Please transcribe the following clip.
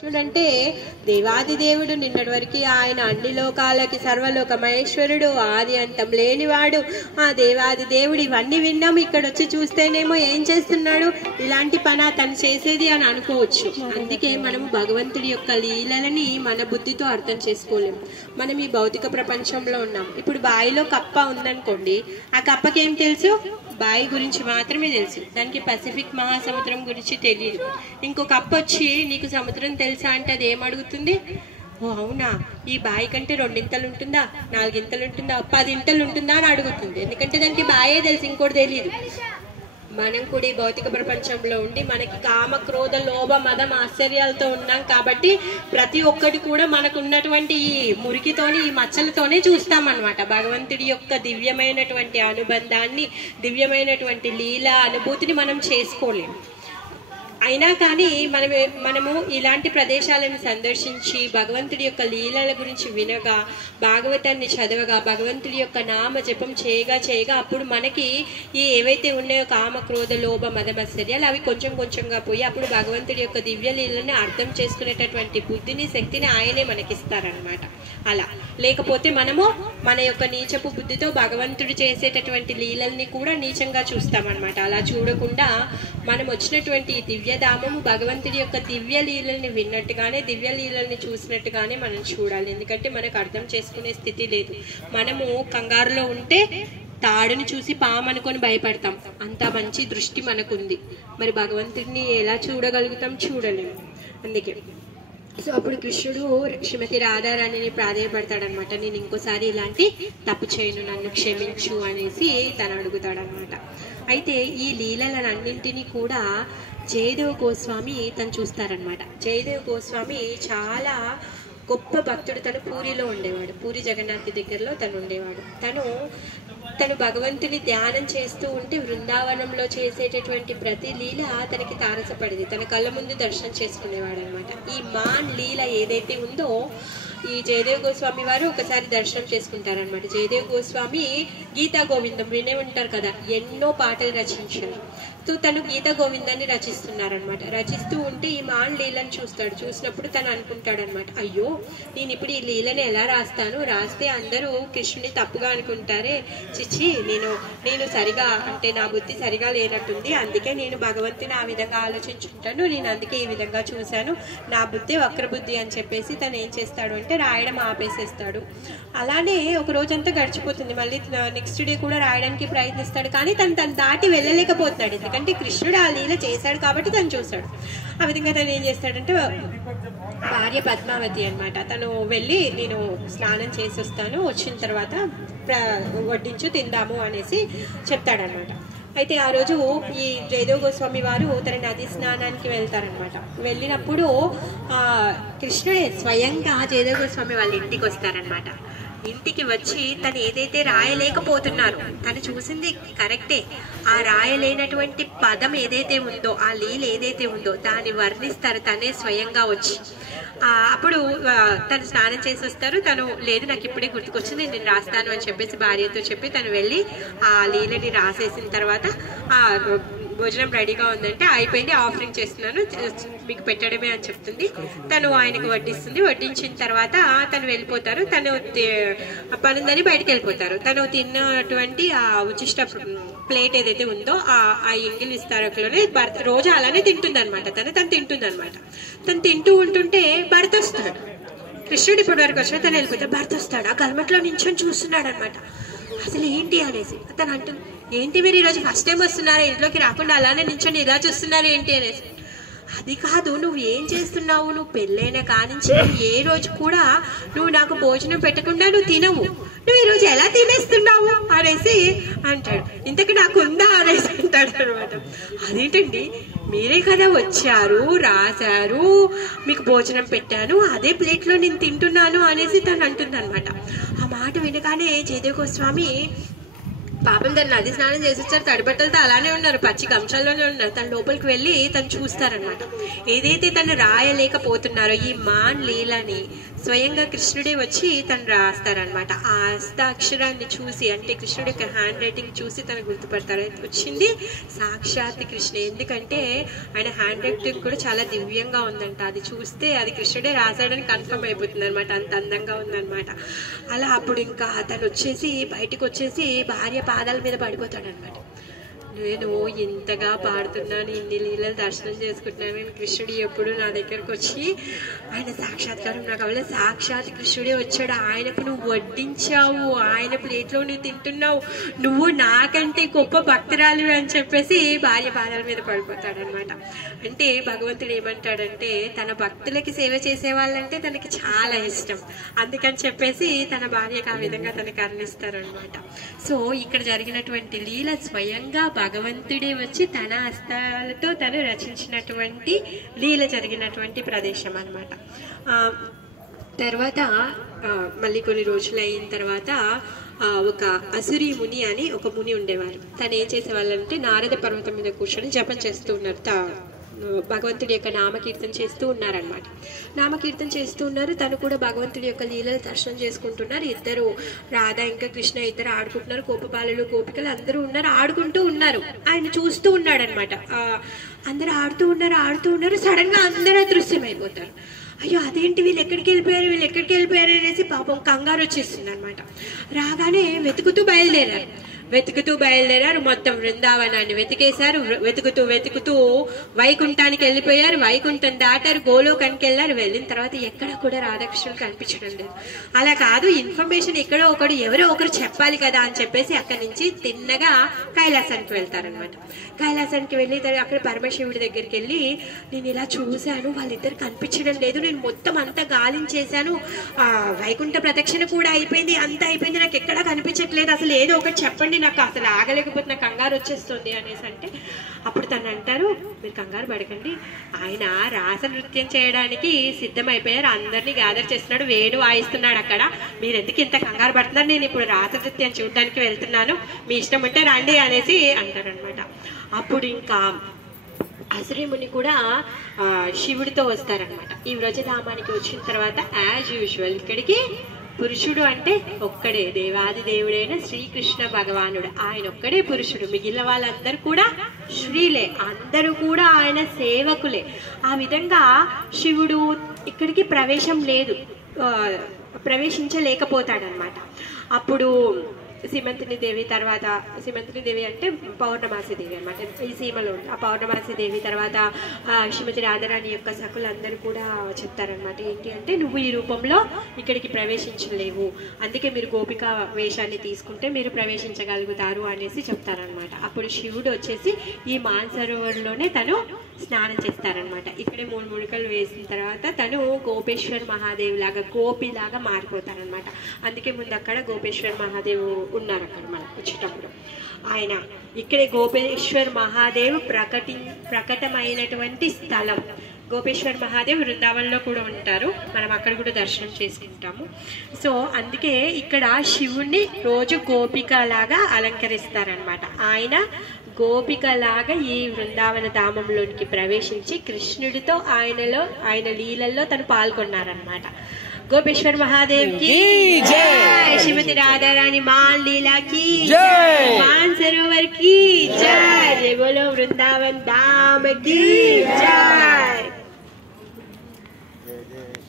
చూడంటే దేవాది దేవుడు నిన్నటి వరకు ఆయన అన్ని లోకాలకి సర్వలోక మహేశ్వరుడు, ఆది అంతం లేనివాడు, ఆ దేవాది దేవుడు ఇవన్నీ విన్నాము. ఇక్కడ వచ్చి చూస్తేనేమో ఏం చేస్తున్నాడు, ఇలాంటి పని తను చేసేది అని అనుకోవచ్చు. అందుకే మనము భగవంతుడి యొక్క లీలలని మన బుద్ధితో అర్థం చేసుకోలేము. మనం ఈ భౌతిక ప్రపంచంలో ఉన్నాం. ఇప్పుడు బావిలో కప్ప ఉందనుకోండి, ఆ కప్పకి ఏం తెలుసు, బావి గురించి మాత్రమే తెలుసు, దానికి పసిఫిక్ మహాసముద్రం గురించి తెలియదు. ఇంకో కప్ప వచ్చి నీకు సముద్రం తెలుసా అంటే అది ఏమడుగుతుంది, ఓ అవునా, ఈ బావి కంటే 2 ఇంతలు ఉంటుందా, 4 ఇంతలు ఉంటుందా, 10 ఇంతలు ఉంటుందా అని అడుగుతుంది. ఎందుకంటే దానికి బాయే తెలుసు, ఇంకోటి తెలియదు. మనం కూడా ఈ భౌతిక ప్రపంచంలో ఉండి మనకి కామ క్రోధ లోభ మదం ఆశ్చర్యాలతో ఉన్నాం కాబట్టి ప్రతి ఒక్కటి కూడా మనకు ఉన్నటువంటి ఈ మురికితోని ఈ మచ్చలతోనే చూస్తామన్నమాట. భగవంతుడి యొక్క దివ్యమైనటువంటి అనుబంధాన్ని, దివ్యమైనటువంటి లీలా అనుభూతిని మనం చేసుకోలేము. అయినా కానీ మనము ఇలాంటి ప్రదేశాలను సందర్శించి భగవంతుడి యొక్క లీలల గురించి వినగా, భాగవతాన్ని చదవగా, భగవంతుడి యొక్క నామ జపం చేయగా అప్పుడు మనకి ఈ ఏవైతే ఉన్నాయో కామ క్రోధ లోభ మదమత్సర్యాలు అవి కొంచెం కొంచెంగా పోయి అప్పుడు భగవంతుడి యొక్క దివ్య లీలను అర్థం చేసుకునేటటువంటి బుద్ధిని, శక్తిని ఆయనే మనకిస్తారనమాట. అలా లేకపోతే మనము మన యొక్క నీచపు బుద్ధితో భగవంతుడు చేసేటటువంటి లీలల్ని కూడా నీచంగా చూస్తామన్నమాట. అలా చూడకుండా మనం వచ్చినటువంటి దివ్యధామము భగవంతుడి యొక్క దివ్య లీలల్ని విన్నట్టుగానే, దివ్య లీలల్ని చూసినట్టుగానే మనం చూడాలి. ఎందుకంటే మనకు అర్థం చేసుకునే స్థితి లేదు. మనము కంగారులో ఉంటే తాడుని చూసి పాము అనుకొని భయపడతాం, అంత మంచి దృష్టి మనకుంది. మరి భగవంతుడిని ఎలా చూడగలుగుతాం, చూడలేము. అందుకే సో అప్పుడు కృష్ణుడు శ్రీమతి రాధారాణిని ప్రాధేయపడతాడనమాట, నేను ఇంకోసారి ఇలాంటి తప్పు చేయను, నన్ను క్షమించు అనేసి తను అడుగుతాడనమాట. అయితే ఈ లీలలన్నింటినీ కూడా జయదేవ్ గోస్వామి తను చూస్తారనమాట. జయదేవ్ గోస్వామి చాలా గొప్ప భక్తుడు. తను పూరిలో ఉండేవాడు, పూరి జగన్నాథ్ దగ్గరలో తను ఉండేవాడు. తను భగవంతుని ధ్యానం చేస్తూ ఉంటే బృందావనంలో చేసేటటువంటి ప్రతి లీల తనకి తారసపడింది. తన కళ్ళ ముందు దర్శనం చేసుకునేవాడు అనమాట. ఈ మాన్ లీల ఏదైతే ఉందో ఈ జయదేవ్ గోస్వామి వారు ఒకసారి దర్శనం చేసుకుంటారనమాట. జయదేవ్ గోస్వామి గీతా గోవిందం వినే ఉంటారు కదా, ఎన్నో పాటలు రచించారు. సో తను గీతా గోవిందాన్ని రచిస్తున్నారనమాట. రచిస్తూ ఉంటే ఈ మాన్ లీలను చూస్తాడు. చూసినప్పుడు తను అనుకుంటాడనమాట, అయ్యో నేను ఇప్పుడు ఈ లీలను ఎలా రాస్తే అందరూ కృష్ణుని తప్పుగా అనుకుంటారే, చిచ్చి నేను సరిగా అంటే నా బుద్ధి సరిగా లేనట్టుంది, అందుకే నేను భగవంతుని ఆ విధంగా ఆలోచించుంటాను, నేను అందుకే ఈ విధంగా చూశాను, నా బుద్ధి వక్రబుద్ధి అని చెప్పేసి తను ఏం చేస్తాడు అంటే రాయడం ఆపేసేస్తాడు. అలానే ఒక రోజంతా గడిచిపోతుంది. మళ్ళీ నెక్స్ట్ డే కూడా రాయడానికి ప్రయత్నిస్తాడు, కానీ తను దాటి వెళ్ళలేకపోతున్నాడు. ఎందుకంటే కృష్ణుడు ఆ లీల చేశాడు కాబట్టి తను చూశాడు. ఆ విధంగా తను ఏం చేస్తాడంటే భార్య పద్మావతి అనమాట, తను వెళ్ళి నేను స్నానం చేసి వస్తాను, వచ్చిన తర్వాత వడ్డించు తిందాము అనేసి చెప్తాడనమాట. అయితే ఆ రోజు ఈ జయదేవ్ గోస్వామి వారు తన నది స్నానానికి వెళ్తారనమాట. వెళ్ళినప్పుడు కృష్ణుడే స్వయంగా జయదేవ్ గోస్వామి వాళ్ళ ఇంటికి వస్తారనమాట. ఇంటికి వచ్చి తను ఏదైతే రాయలేకపోతున్నారు, తను చూసింది కరెక్టే, ఆ రాయలేనటువంటి పదం ఏదైతే ఉందో, ఆ లీల ఏదైతే ఉందో దాన్ని వర్ణిస్తారు తనే స్వయంగా వచ్చి. అప్పుడు తను స్నానం చేసి వస్తారు. తను లేదు నాకు ఇప్పుడే గుర్తుకొచ్చింది, నేను రాస్తాను అని చెప్పేసి భార్యతో చెప్పి తను వెళ్ళి ఆ లీలని రాసేసిన తర్వాత భోజనం రెడీగా ఉందంటే అయిపోయింది, ఆఫరింగ్ చేస్తున్నాను మీకు పెట్టడమే అని చెప్తుంది. తను ఆయనకు వడ్డిస్తుంది. వడ్డించిన తర్వాత తను వెళ్ళిపోతారు. తను పనుందని బయటకు వెళ్ళిపోతారు. తను తిన్నటువంటి ఆ ఉచిష్ట ప్లేట్ ఏదైతే ఉందో ఆ ఎంగిల్ విస్తారకులోనే రోజు అలానే తింటుందన్నమాట. తను తింటుందన్నమాట. తను తింటూ ఉంటుంటే భర్త వస్తాడు. కృష్ణుడు ఇప్పటి వరకు వచ్చిన తను వెళ్ళిపోతే భర్త వస్తాడు. ఆ గల్మట్లో నించొని చూస్తున్నాడు అనమాట. అసలు ఏంటి అనేసి తను అంటుంది, ఏంటి మీరు ఈరోజు ఫస్ట్ టైం వస్తున్నారా, ఇంట్లోకి రాకుండా అలానే నించొని ఇలా చూస్తున్నారు ఏంటి అనేసి. అది కాదు, నువ్వు ఏం చేస్తున్నావు, నువ్వు పెళ్ళైన కానించి ఏ రోజు కూడా నువ్వు నాకు భోజనం పెట్టకుండా నువ్వు తినవు, నువ్వు ఈరోజు ఎలా తినేస్తున్నావు అనేసి అంటాడు. ఇంతకు నాకు ఉందా అనేసి అంటాడు అనమాట. అదేంటండి, మీరే కదా వచ్చారు, రాశారు, మీకు భోజనం పెట్టాను, అదే ప్లేట్లో నేను తింటున్నాను అనేసి తను అంటుంది అనమాట. ఆ మాట వినగానే జయదేవ్ గోస్వామి పాపం తను నది స్నానం చేసి వచ్చారు, తడిబట్టలతో అలానే ఉన్నారు, పచ్చి గంశాల్లోనే ఉన్నారు. తన లోపలికి వెళ్ళి తను చూస్తారనమాట. ఏదైతే తను రాయలేకపోతున్నారో ఈ మాన్ లీలని స్వయంగా కృష్ణుడే వచ్చి తను రాస్తారనమాట. ఆ హస్తాక్షరాన్ని చూసి, అంటే కృష్ణుడి యొక్క హ్యాండ్ రైటింగ్ చూసి తను గుర్తుపడతారు, వచ్చింది సాక్షాత్ కృష్ణ. ఎందుకంటే ఆయన హ్యాండ్ రైటింగ్ కూడా చాలా దివ్యంగా ఉందంట. అది చూస్తే అది కృష్ణుడే రాశాడని కన్ఫర్మ్ అయిపోతుంది అనమాట, అంత అందంగా ఉందన్నమాట. అలా అప్పుడు ఇంకా తను వచ్చేసి బయటకు వచ్చేసి భార్య పాదాల మీద పడిపోతాడనమాట. నేను ఇంతగా పాడుతున్నాను, ఇన్ని లీలలు దర్శనం చేసుకుంటున్నాను, నేను కృష్ణుడు ఎప్పుడు నా దగ్గరకు వచ్చి ఆయన సాక్షాత్కారం నాకు అవ్వలేదు, సాక్షాత్ కృష్ణుడే వచ్చాడు, ఆయనకు నువ్వు వడ్డించావు, ఆయన ప్లేట్లో నువ్వు తింటున్నావు, నువ్వు నాకంటే గొప్ప భక్తురాలు అని చెప్పేసి భార్య పాదాల మీద పడిపోతాడనమాట. అంటే భగవంతుడు ఏమంటాడంటే తన భక్తులకి సేవ చేసే వాళ్ళంటే తనకి చాలా ఇష్టం, అందుకని చెప్పేసి తన భార్యకు ఆ విధంగా తనకు అందిస్తారనమాట. సో ఇక్కడ జరిగినటువంటి లీల స్వయంగా భగవంతుడే వచ్చి తన హస్తాలతో తను రచించినటువంటి లీల జరిగినటువంటి ప్రదేశం అన్నమాట. తర్వాత మళ్ళీ కొన్ని రోజులు అయిన తర్వాత ఒక అసురి ముని అని ఒక ముని ఉండేవారు. తను ఏం చేసేవాళ్ళంటే నారద పర్వతం మీద కూర్చొని జపం చేస్తూ ఉన్నారు, భగవంతుడి యొక్క నామకీర్తన చేస్తూ ఉన్నారనమాట. నామకీర్తన చేస్తూ ఉన్నారు, తను కూడా భగవంతుడి యొక్క లీలలు దర్శనం చేసుకుంటున్నారు. ఇద్దరు రాధా ఇంకా కృష్ణ ఇద్దరు ఆడుకుంటున్నారు, గోపబాలులు గోపికలు అందరూ ఉన్నారు, ఆడుకుంటూ ఉన్నారు. ఆయన చూస్తూ ఉన్నాడు అనమాట. అందరూ ఆడుతూ ఉన్నారు, సడన్ గా అందరూ అదృశ్యమైపోతారు. అయ్యో అదేంటి వీళ్ళు ఎక్కడికి వెళ్ళిపోయారు అనేసి పాపం కంగారు వచ్చేస్తుంది అనమాట. రాగానే వెతుకుతూ బయలుదేరారు, మొత్తం బృందావనాన్ని వెతుకుతూ వైకుంఠానికి వెళ్ళిపోయారు. వైకుంఠం దాటారు, గోలోకానికి వెళ్ళారు. వెళ్ళిన తర్వాత ఎక్కడ కూడా రాధాకృష్ణులు కనిపించడం లేదు. అలా కాదు, ఇన్ఫర్మేషన్ ఎక్కడో ఎవరో ఒకరు చెప్పాలి కదా అని చెప్పేసి అక్కడి నుంచి తిన్నగా కైలాసానికి వెళ్తారనమాట. కైలాసానికి వెళ్ళి అక్కడ పరమశివుడి దగ్గరికి వెళ్ళి, నేను ఇలా చూశాను, వాళ్ళిద్దరు కనిపించడం లేదు, నేను మొత్తం అంతా గాలించేశాను, వైకుంఠ ప్రదక్షిణ కూడా అయిపోయింది, అంతా అయిపోయింది, నాకు ఎక్కడా కనిపించట్లేదు, అసలు ఏదో ఒకటి చెప్పండి, నాకు అసలు ఆగలేకపోతే నాకు కంగారు వచ్చేస్తుంది అనేసి అంటే, అప్పుడు తను అంటారు, మీరు కంగారు పడకండి, ఆయన రాస నృత్యం చేయడానికి సిద్ధమైపోయారు, అందరినీ గ్యాదర్ చేస్తున్నాడు, వేణు వాయిస్తున్నాడు అక్కడ, మీరు ఎందుకు ఇంత కంగారు పడుతున్నారు, నేను ఇప్పుడు రాస నృత్యం చూడడానికి వెళ్తున్నాను, మీ ఇష్టం ఉంటే రండి అనేసి అంటారనమాట. అప్పుడు ఇంకా అసురి ముని కూడా శివుడితో వస్తారనమాట. ఈ వ్రజధామానికి వచ్చిన తర్వాత యాజ్ యూజువల్ ఇక్కడికి పురుషుడు అంటే ఒక్కడే, దేవాది దేవుడైన శ్రీకృష్ణ భగవానుడు, ఆయన ఒక్కడే పురుషుడు, మిగిలిన వాళ్ళందరూ కూడా స్త్రీలే, అందరూ కూడా ఆయన సేవకులే. ఆ విధంగా శివుడు ఇక్కడికి ప్రవేశించలేకపోతాడనమాట. అప్పుడు సిమంతిని దేవి తర్వాత, సిమంతిని దేవి అంటే పౌర్ణమాసి దేవి అనమాట, ఈ సీమలో ఆ పౌర్ణమాసి దేవి తర్వాత శ్రీమతి రాధారాణి యొక్క సకులందరూ కూడా చెప్తారనమాట. ఏంటి అంటే, నువ్వు ఈ రూపంలో ఇక్కడికి ప్రవేశించలేవు, అందుకే మీరు గోపిక వేషాన్ని తీసుకుంటే మీరు ప్రవేశించగలుగుతారు అనేసి చెప్తారనమాట. అప్పుడు శివుడు వచ్చేసి ఈ మానసరోవర్లోనే తను స్నానం చేస్తారనమాట. ఇక్కడే 3 ముడుకలు వేసిన తర్వాత తను గోపేశ్వర్ మహాదేవ్ లాగా, గోపిలాగా మారిపోతారనమాట. అందుకే ముందు అక్కడ గోపేశ్వర్ మహాదేవ్ ఉన్నారు అక్కడ మనకు వచ్చేటప్పుడు. ఆయన ఇక్కడే గోపేశ్వర్ మహాదేవ్ ప్రకటమైనటువంటి స్థలం. గోపేశ్వర్ మహాదేవ్ వృందావనంలో కూడా ఉంటారు, మనం అక్కడ కూడా దర్శనం చేసుకుంటాము. సో అందుకే ఇక్కడ శివుణ్ణి రోజు గోపికలాగా అలంకరిస్తారనమాట. ఆయన గోపికలాగా ఈ వృందావన ధామంలోనికి ప్రవేశించి కృష్ణుడితో ఆయన లీలల్లో తను పాల్గొన్నారనమాట. गोपेश्वर महादेव की जय, श्रीमती राधा रानी मान लीला की जय, मान सरोवर की जय, बोलो वृंदावन धाम की जय।